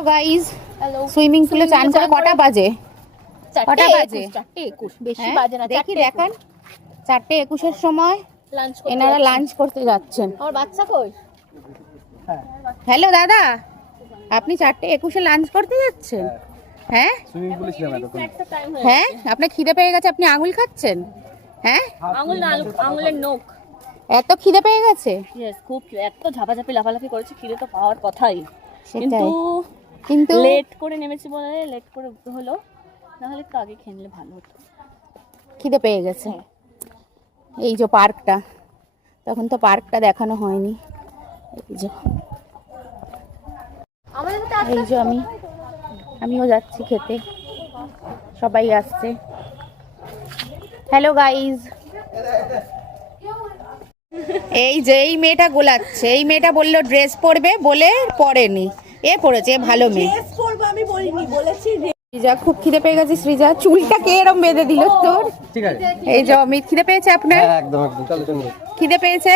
Hello guys, swimming পুলে চান করে কটা বাজে? কটা বাজে? 4:21 বেশি বাজে না। দেখি দেখান, 4:21-এর সময় এনারা লাঞ্চ করতে যাচ্ছেন। আমার বাচ্চা কই? হ্যালো দাদা, আপনি 4:21-এ লাঞ্চ করতে যাচ্ছেন? হ্যাঁ সুইমিং পুলে ছিলাম এতক্ষণ। হ্যাঁ, আপনার খিদে পেয়ে গেছে, আপনি আঙুল খাচ্ছেন? হ্যাঁ, আঙুল না, আঙুলের নখ। এত খিদে পেয়ে গেছে? ইয়েস, খুব এত ঝাপাঝাপি লাফালাফি করেছে, খিদে তো পাওয়ার কথাই। সেটাই, কিন্তু কিন্তু লেট করে নেমেছি বলে লেট করে হলো, না হলে একটু আগে খেয়ে নিলে ভালো হতো। খিদে পেয়ে গেছে। এই যে পার্কটা, তখন তো পার্কটা দেখানো হয়নি। এই যে এই যে আমিও যাচ্ছি খেতে, সবাই আসছে। হ্যালো গাইজ, এই যে এই মেয়েটা গোলাচ্ছে, এই মেয়েটা বললো ড্রেস পরবে বলে পরেনি, এ পরেছে, ভালো মেয়ে। আমি বলিনি, বলেছি সৃজা খুব খিদে পেয়ে গেছে। সৃজা চুলটা কে এরম বেঁধে দিল তোর? ঠিক আছে, এই যে অমিত, খিদে পেয়েছে আপনার? হ্যাঁ একদম একদম, চলো চলো। খিদে পেয়েছে?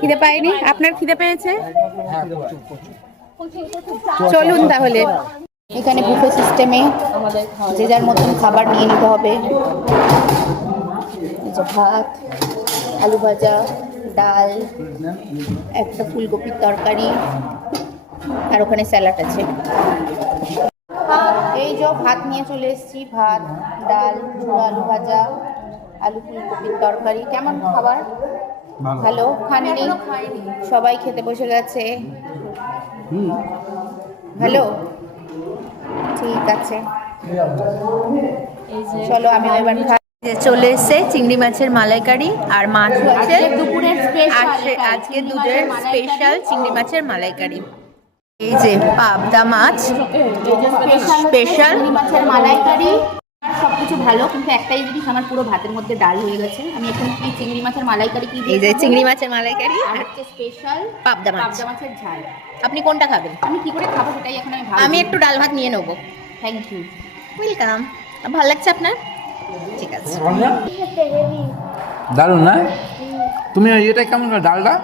খিদে পায়নি? আপনার খিদে পেয়েছে? চলুন তাহলে। এখানে বুফে সিস্টেমে যে যার মতন খাবার নিয়ে নিতে হবে। এই যে ভাত, আলু ভাজা, ডাল, একটা ফুলকপির তরকারি, আর ওখানে স্যালাড আছে। এই যে ভাত নিয়ে চলে এসেছি, ভাত, ডাল, ঝোড়ো আলু ভাজা, আলু ফুলকপির তরকারি। কেমন খাবার? ভালো। খাননি? সবাই খেতে বসে গেছে। ভালো, ঠিক আছে, চলো আমি এবার খাই। চলে এসেছে চিংড়ি মাছের মালাইকারি আর মাছ হচ্ছে দুপুরের স্পেশাল, আজকে দুপুরের স্পেশাল চিংড়ি মাছের মালাইকারি। এই যে পাবদা মাছ স্পেশাল মাছের মালাইকারি, সবকিছু ভালো, কিন্তু একটাই জিনিস, আমার পুরো ভাতের মধ্যে ডাল হয়ে গেছে। আমি এখন কি চিংড়ি মাছের মালাইকারি কি এই যে চিংড়ি মাছের মালাইকারি আর আর হচ্ছে স্পেশাল পাবদা মাছ। পাবদা মাছের ঝাল। আপনি কোনটা খাবেন? আমি কি করে খাবো সেটাই এখন আমি ভাবছি। আমি একটু ডাল ভাত নিয়ে নেবো। Thank you. ওয়েলকাম। ভালো লাগছে আপনার? ঠিক আছে। দারুণ না? তুমি এটা কেমন ডালটা?